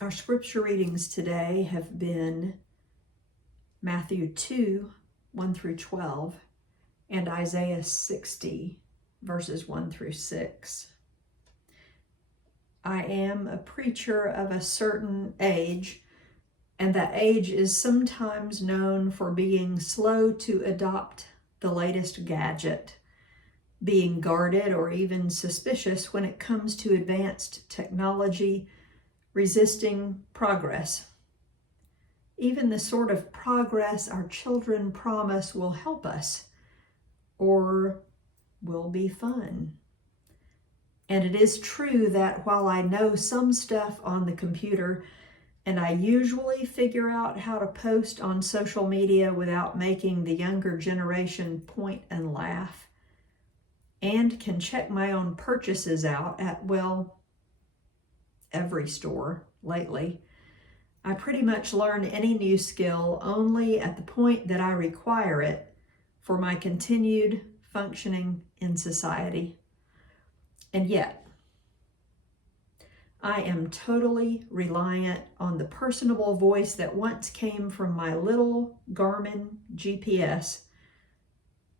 Our scripture readings today have been Matthew 2, 1 through 12, and Isaiah 60, verses 1 through 6. I am a preacher of a certain age, and that age is sometimes known for being slow to adopt the latest gadget, being guarded or even suspicious when it comes to advanced technology, resisting progress. Even the sort of progress our children promise will help us or will be fun. And it is true that while I know some stuff on the computer, and I usually figure out how to post on social media without making the younger generation point and laugh, and can check my own purchases out at, well, every store lately, I pretty much learn any new skill only at the point that I require it for my continued functioning in society. And yet, I am totally reliant on the personable voice that once came from my little Garmin GPS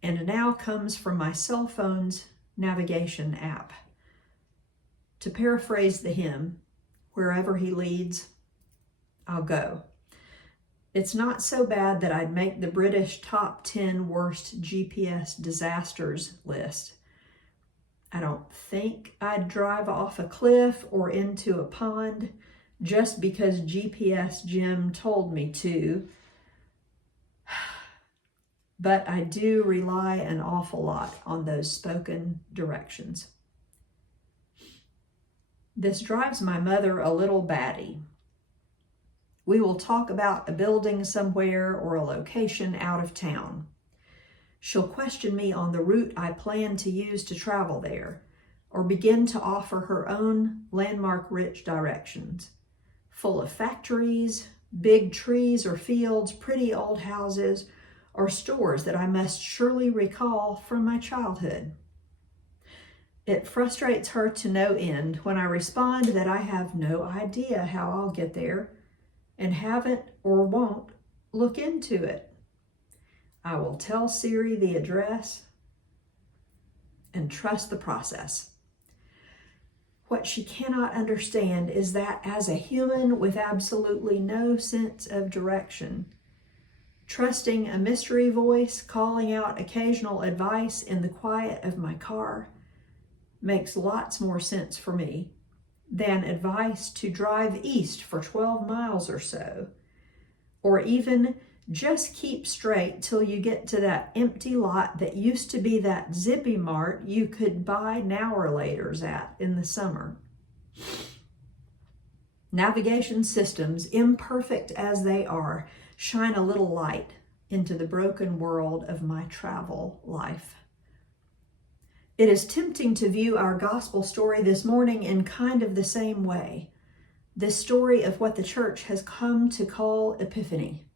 and now comes from my cell phone's navigation app. To paraphrase the hymn, wherever he leads, I'll go. It's not so bad that I'd make the British top 10 worst GPS disasters list. I don't think I'd drive off a cliff or into a pond just because GPS Jim told me to. But I do rely an awful lot on those spoken directions. This drives my mother a little batty. We will talk about a building somewhere or a location out of town. She'll question me on the route I plan to use to travel there, or begin to offer her own landmark-rich directions, full of factories, big trees or fields, pretty old houses, or stores that I must surely recall from my childhood. It frustrates her to no end when I respond that I have no idea how I'll get there and haven't or won't look into it. I will tell Siri the address and trust the process. What she cannot understand is that as a human with absolutely no sense of direction, trusting a mystery voice calling out occasional advice in the quiet of my car makes lots more sense for me than advice to drive east for 12 miles or so, or even just keep straight till you get to that empty lot that used to be that Zippy Mart you could buy now or laters at in the summer. Navigation systems, imperfect as they are, shine a little light into the broken world of my travel life. It is tempting to view our gospel story this morning in kind of the same way. This story of what the church has come to call Epiphany,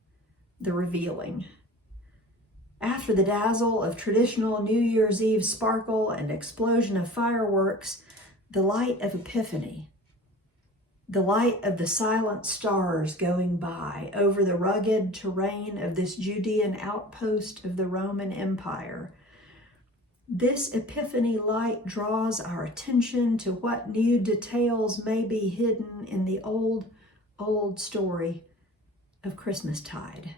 the revealing. After the dazzle of traditional New Year's Eve sparkle and explosion of fireworks, the light of Epiphany, the light of the silent stars going by over the rugged terrain of this Judean outpost of the Roman Empire. This Epiphany light draws our attention to what new details may be hidden in the old story of Christmastide.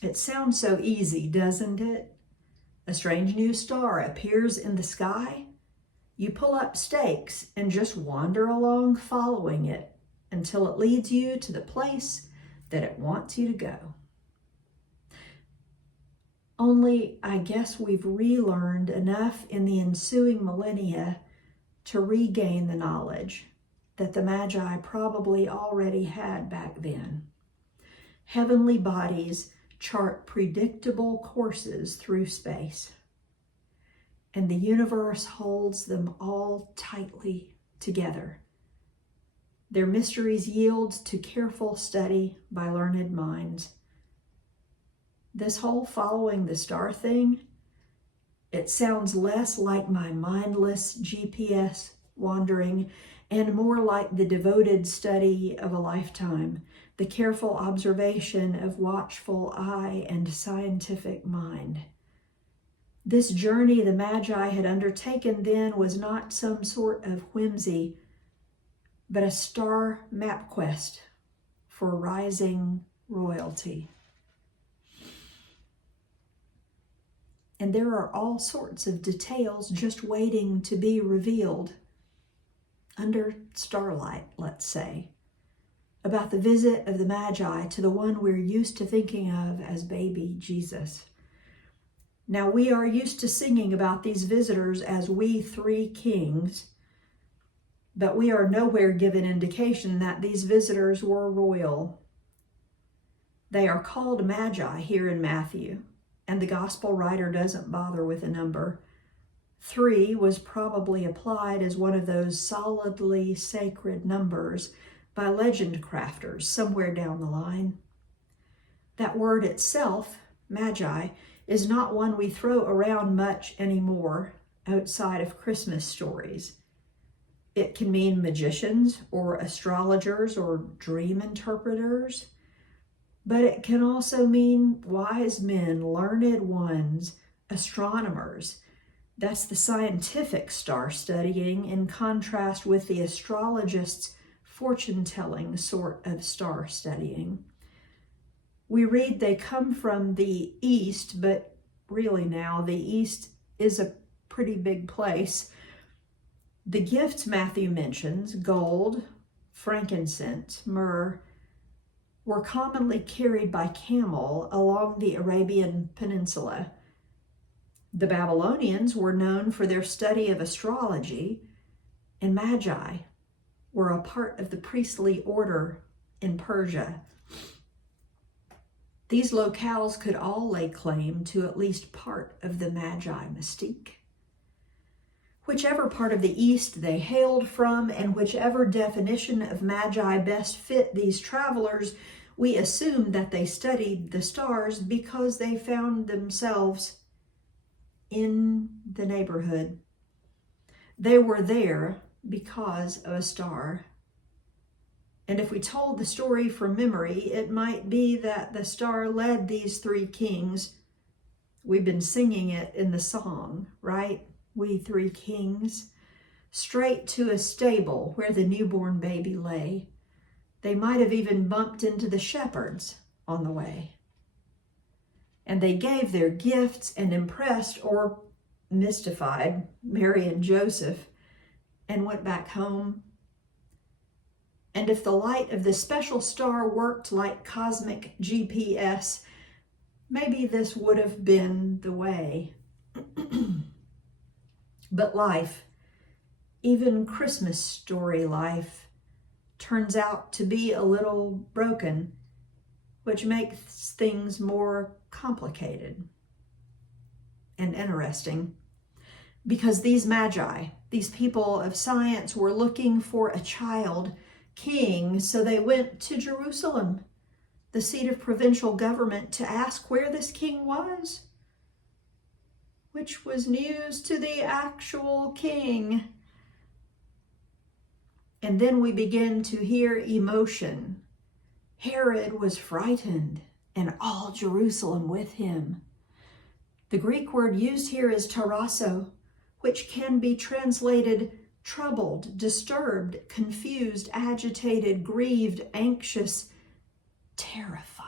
It sounds so easy, doesn't it? A strange new star appears in the sky. You pull up stakes and just wander along following it until it leads you to the place that it wants you to go. Only I guess we've relearned enough in the ensuing millennia to regain the knowledge that the Magi probably already had back then. Heavenly bodies chart predictable courses through space, and the universe holds them all tightly together. Their mysteries yield to careful study by learned minds. This whole following the star thing, it sounds less like my mindless GPS wandering and more like the devoted study of a lifetime, the careful observation of watchful eye and scientific mind. This journey the Magi had undertaken then was not some sort of whimsy, but a star map quest for rising royalty. And there are all sorts of details just waiting to be revealed under starlight, let's say, about the visit of the Magi to the one we're used to thinking of as baby Jesus. Now, we are used to singing about these visitors as we three kings, but we are nowhere given indication that these visitors were royal. They are called Magi here in Matthew, and the gospel writer doesn't bother with a number. 3 was probably applied as one of those solidly sacred numbers by legend crafters somewhere down the line. That word itself, Magi, is not one we throw around much anymore outside of Christmas stories. It can mean magicians or astrologers or dream interpreters, but it can also mean wise men, learned ones, astronomers. That's the scientific star studying in contrast with the astrologist's fortune-telling sort of star studying. We read they come from the east, but really now the east is a pretty big place. The gifts Matthew mentions, gold, frankincense, myrrh, were commonly carried by camel along the Arabian Peninsula. The Babylonians were known for their study of astrology, and Magi were a part of the priestly order in Persia. These locales could all lay claim to at least part of the Magi mystique. Whichever part of the East they hailed from and whichever definition of Magi best fit these travelers, we assume that they studied the stars because they found themselves in the neighborhood. They were there because of a star. And if we told the story from memory, it might be that the star led these 3 kings. We've been singing it in the song, right? We 3 kings, straight to a stable where the newborn baby lay. They might have even bumped into the shepherds on the way. And they gave their gifts and impressed or mystified Mary and Joseph and went back home. And if the light of the special star worked like cosmic GPS, maybe this would have been the way. But life, even Christmas story life, turns out to be a little broken, which makes things more complicated and interesting. Because these Magi, these people of science, were looking for a child king, so they went to Jerusalem, the seat of provincial government, to ask where this king was, which was news to the actual king. And then we begin to hear emotion. Herod was frightened, and all Jerusalem with him. The Greek word used here is tarasso, which can be translated troubled, disturbed, confused, agitated, grieved, anxious, terrified.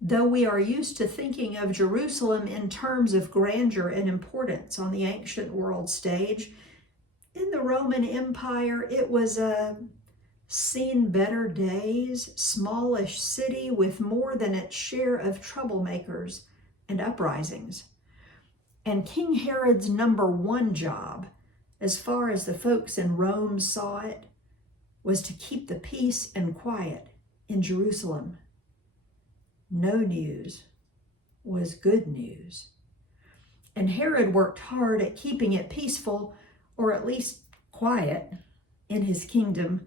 Though we are used to thinking of Jerusalem in terms of grandeur and importance on the ancient world stage, in the Roman Empire, it was a seen better days, smallish city with more than its share of troublemakers and uprisings. And King Herod's number 1 job, as far as the folks in Rome saw it, was to keep the peace and quiet in Jerusalem. No news was good news. And Herod worked hard at keeping it peaceful, or at least quiet, in his kingdom.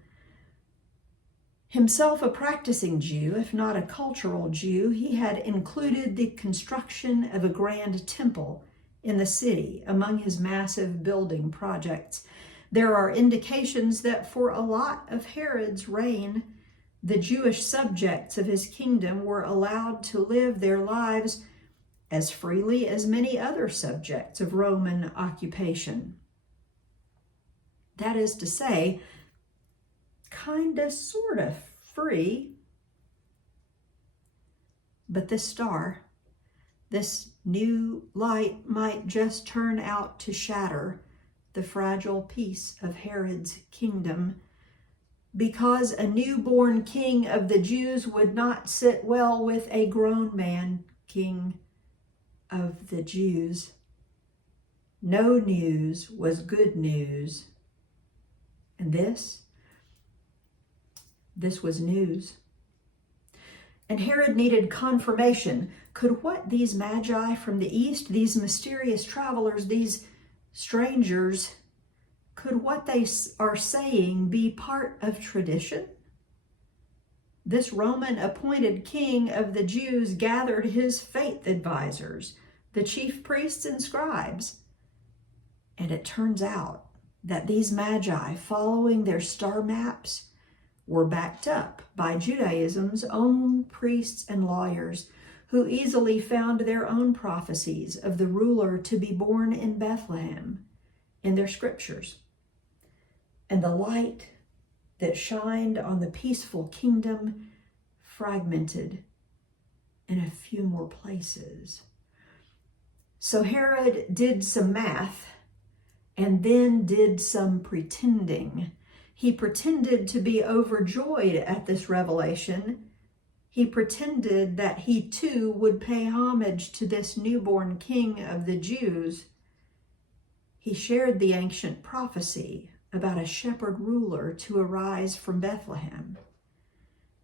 Himself a practicing Jew, if not a cultural Jew, he had included the construction of a grand temple in the city among his massive building projects. There are indications that for a lot of Herod's reign, the Jewish subjects of his kingdom were allowed to live their lives as freely as many other subjects of Roman occupation. That is to say, kinda, sorta free. But this star, this new light, might just turn out to shatter the fragile peace of Herod's kingdom, because a newborn king of the Jews would not sit well with a grown man king of the Jews. No news was good news. And this was news. And Herod needed confirmation. Could what these magi from the east, these mysterious travelers, these strangers, could what they are saying be part of tradition? This Roman appointed king of the Jews gathered his faith advisors, the chief priests and scribes. And it turns out that these magi, following their star maps, were backed up by Judaism's own priests and lawyers, who easily found their own prophecies of the ruler to be born in Bethlehem in their scriptures. And the light that shined on the peaceful kingdom fragmented in a few more places. So Herod did some math and then did some pretending. He pretended to be overjoyed at this revelation. He pretended that he too would pay homage to this newborn king of the Jews. He shared the ancient prophecy about a shepherd ruler to arise from Bethlehem,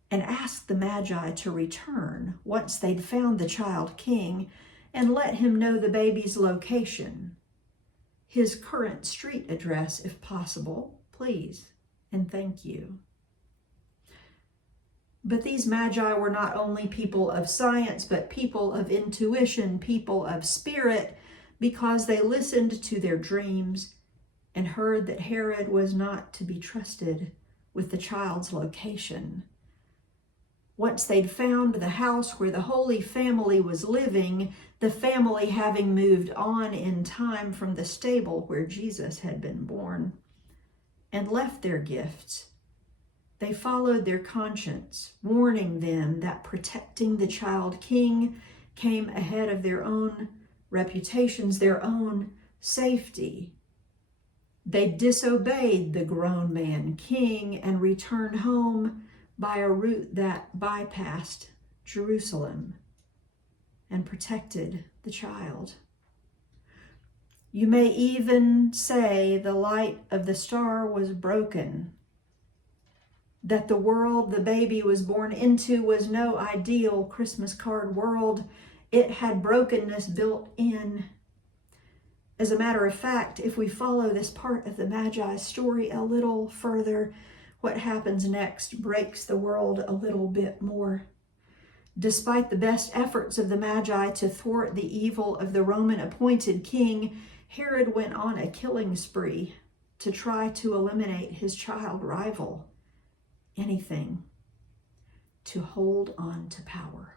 and asked the Magi to return once they'd found the child king and let him know the baby's location, his current street address if possible, please, and thank you. But these Magi were not only people of science, but people of intuition, people of spirit, because they listened to their dreams and heard that Herod was not to be trusted with the child's location. Once they'd found the house where the Holy Family was living, the family having moved on in time from the stable where Jesus had been born, and left their gifts, they followed their conscience, warning them that protecting the child king came ahead of their own reputations, their own safety. They disobeyed the grown man king and returned home by a route that bypassed Jerusalem and protected the child. You may even say the light of the star was broken, that the world the baby was born into was no ideal Christmas card world. It had brokenness built in. As a matter of fact, if we follow this part of the Magi's story a little further, what happens next breaks the world a little bit more. Despite the best efforts of the Magi to thwart the evil of the Roman appointed king, Herod went on a killing spree to try to eliminate his child rival. Anything to hold on to power.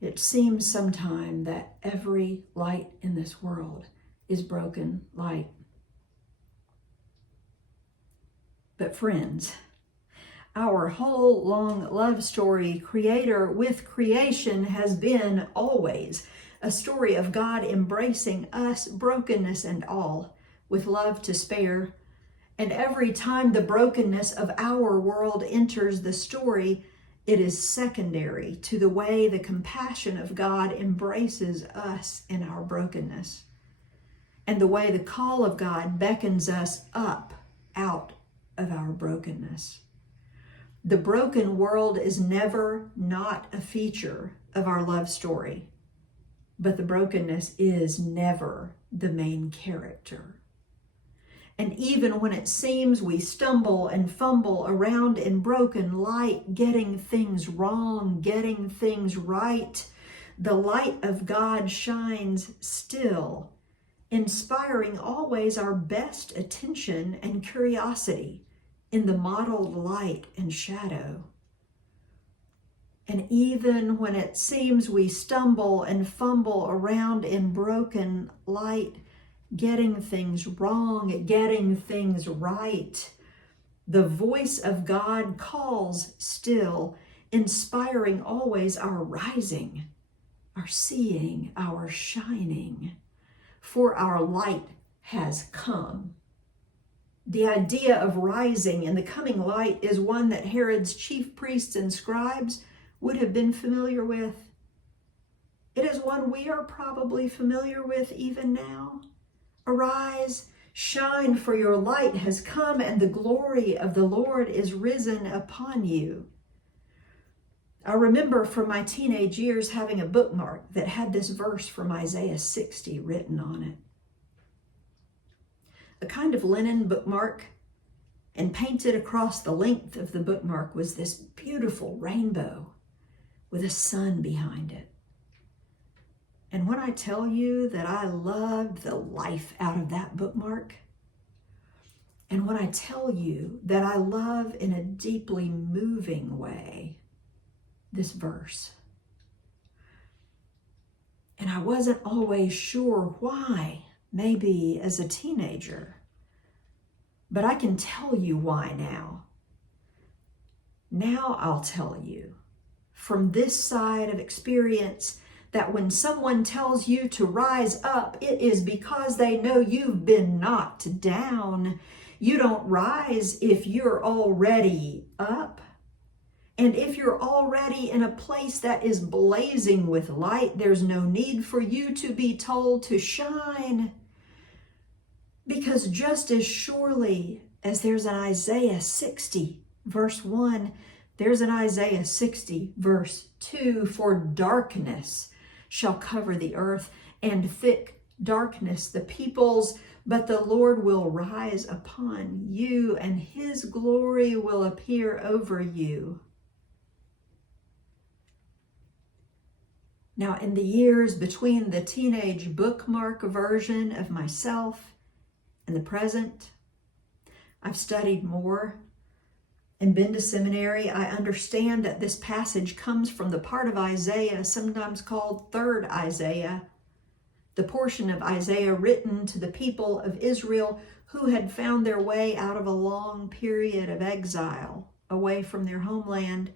It seems sometime that every light in this world is broken light. But friends, our whole long love story, creator with creation, has been always a story of God embracing us, brokenness and all, with love to spare. And every time the brokenness of our world enters the story, it is secondary to the way the compassion of God embraces us in our brokenness, and the way the call of God beckons us up out of our brokenness. The broken world is never not a feature of our love story, but the brokenness is never the main character. And even when it seems we stumble and fumble around in broken light, getting things wrong, getting things right, the light of God shines still inspiring always our best attention and curiosity in the modeled light and shadow. And even when it seems we stumble and fumble around in broken light, getting things wrong, getting things right, the voice of God calls still, inspiring always our rising, our seeing, our shining, for our light has come. The idea of rising and the coming light is one that Herod's chief priests and scribes would have been familiar with. It is one we are probably familiar with even now. Arise, shine, for your light has come, and the glory of the Lord is risen upon you. I remember from my teenage years having a bookmark that had this verse from Isaiah 60 written on it. A kind of linen bookmark, and painted across the length of the bookmark was this beautiful rainbow with a sun behind it. And when I tell you that I loved the life out of that bookmark, and when I tell you that I love in a deeply moving way this verse, and I wasn't always sure why, maybe as a teenager, but I can tell you why now. Now I'll tell you from this side of experience that when someone tells you to rise up, it is because they know you've been knocked down. You don't rise if you're already up. And if you're already in a place that is blazing with light, there's no need for you to be told to shine. Because just as surely as there's an Isaiah 60, verse 1, there's an Isaiah 60, verse 2, for darkness shall cover the earth, and thick darkness the peoples, but the Lord will rise upon you, and his glory will appear over you. Now, in the years between the teenage bookmark version of myself and the present, I've studied more and been to seminary. I understand that this passage comes from the part of Isaiah sometimes called Third Isaiah, the portion of Isaiah written to the people of Israel who had found their way out of a long period of exile away from their homeland.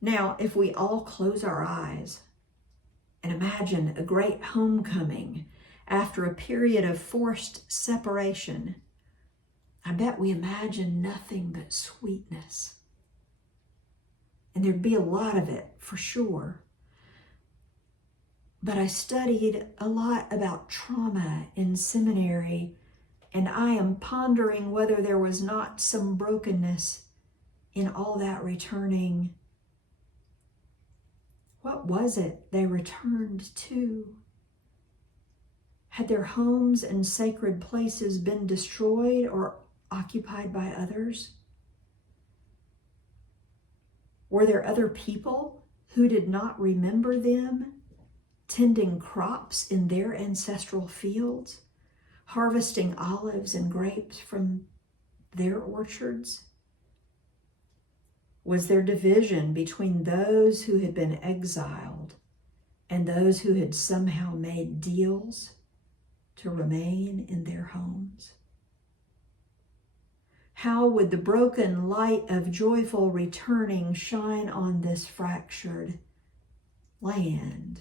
Now, if we all close our eyes and imagine a great homecoming after a period of forced separation, I bet we imagine nothing but sweetness. And there'd be a lot of it, for sure. But I studied a lot about trauma in seminary, and I am pondering whether there was not some brokenness in all that returning. What was it they returned to? Had their homes and sacred places been destroyed or occupied by others? Were there other people who did not remember them, tending crops in their ancestral fields, harvesting olives and grapes from their orchards? Was there division between those who had been exiled and those who had somehow made deals to remain in their homes? How would the broken light of joyful returning shine on this fractured land?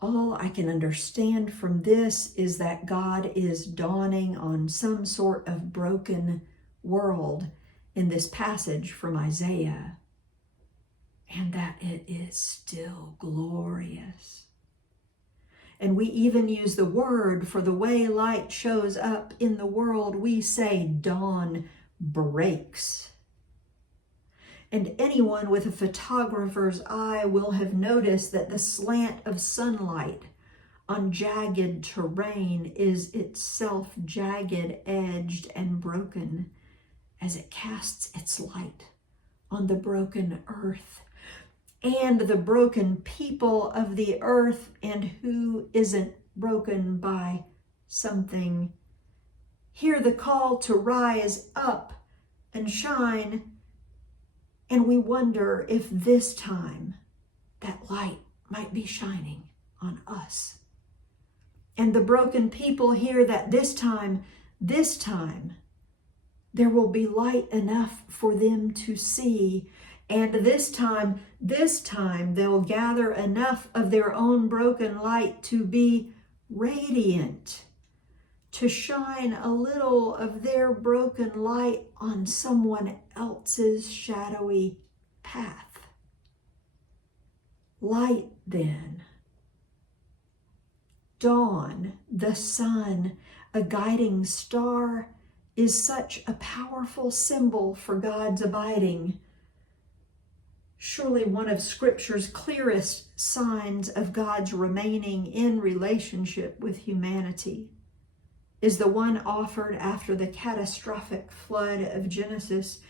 All I can understand from this is that God is dawning on some sort of broken world in this passage from Isaiah, and that it is still glorious. And we even use the word for the way light shows up in the world. We say dawn breaks. And anyone with a photographer's eye will have noticed that the slant of sunlight on jagged terrain is itself jagged, edged, and broken as it casts its light on the broken earth. and the broken people of the earth, and who isn't broken by something. Hear the call to rise up and shine, and we wonder if this time that light might be shining on us. And the broken people hear that this time, there will be light enough for them to see. And this time, they'll gather enough of their own broken light to be radiant, to shine a little of their broken light on someone else's shadowy path. Light, then. Dawn, the sun, a guiding star, is such a powerful symbol for God's abiding. Surely one of Scripture's clearest signs of God's remaining in relationship with humanity is the one offered after the catastrophic flood of Genesis.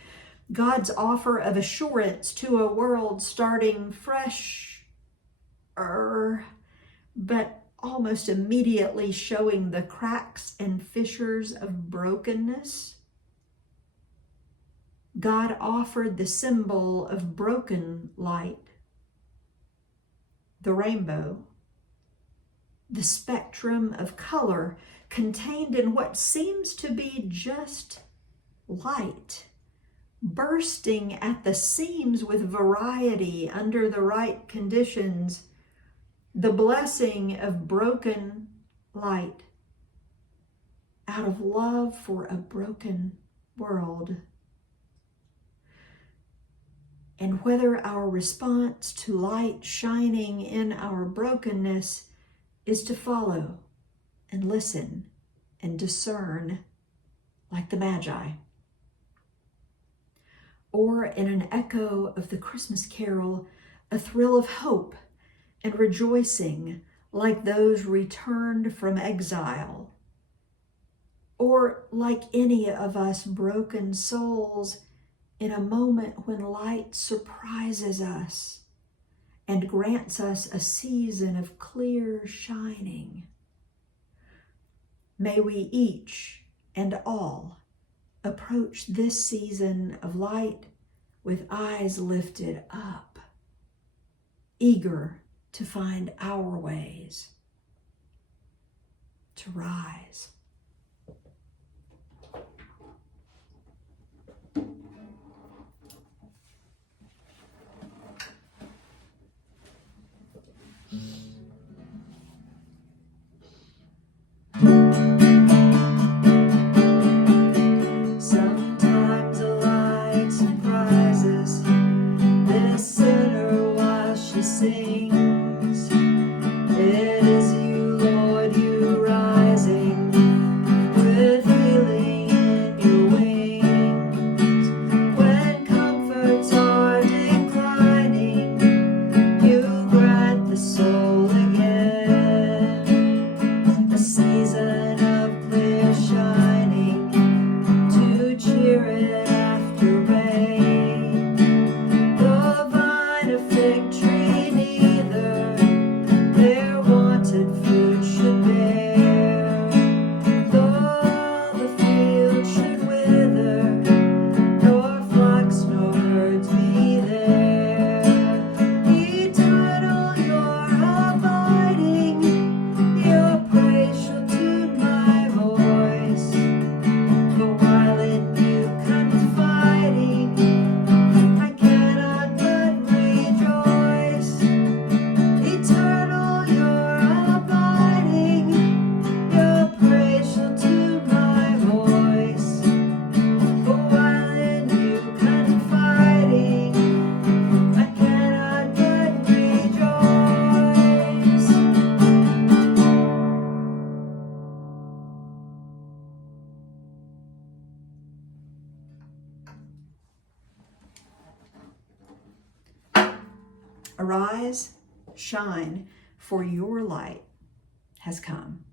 God's offer of assurance to a world starting fresh, but almost immediately showing the cracks and fissures of brokenness. God offered the symbol of broken light, the rainbow, the spectrum of color contained in what seems to be just light, bursting at the seams with variety under the right conditions, the blessing of broken light out of love for a broken world. And whether our response to light shining in our brokenness is to follow and listen and discern like the Magi, or in an echo of the Christmas carol, a thrill of hope and rejoicing like those returned from exile, or like any of us broken souls in a moment when light surprises us and grants us a season of clear shining. May we each and all approach this season of light with eyes lifted up, eager to find our ways to rise. Sometimes a light surprises this sinner while she sings. It is you, Lord, you rising with healing in your wings. When comforts are declining, you grant the soul again a season of clear shining to cheer it after rain. The vine of fig tree neither their wanted fruit should bear, though the field should wither, nor flocks nor herds be there. Eternal you're abiding, your praise shall tune my voice. For while in you confiding, I cannot but rejoice. Eternal you're abiding, your praise shall tune my voice. For while in you confiding, I cannot but rejoice. Arise, shine, for your light has come.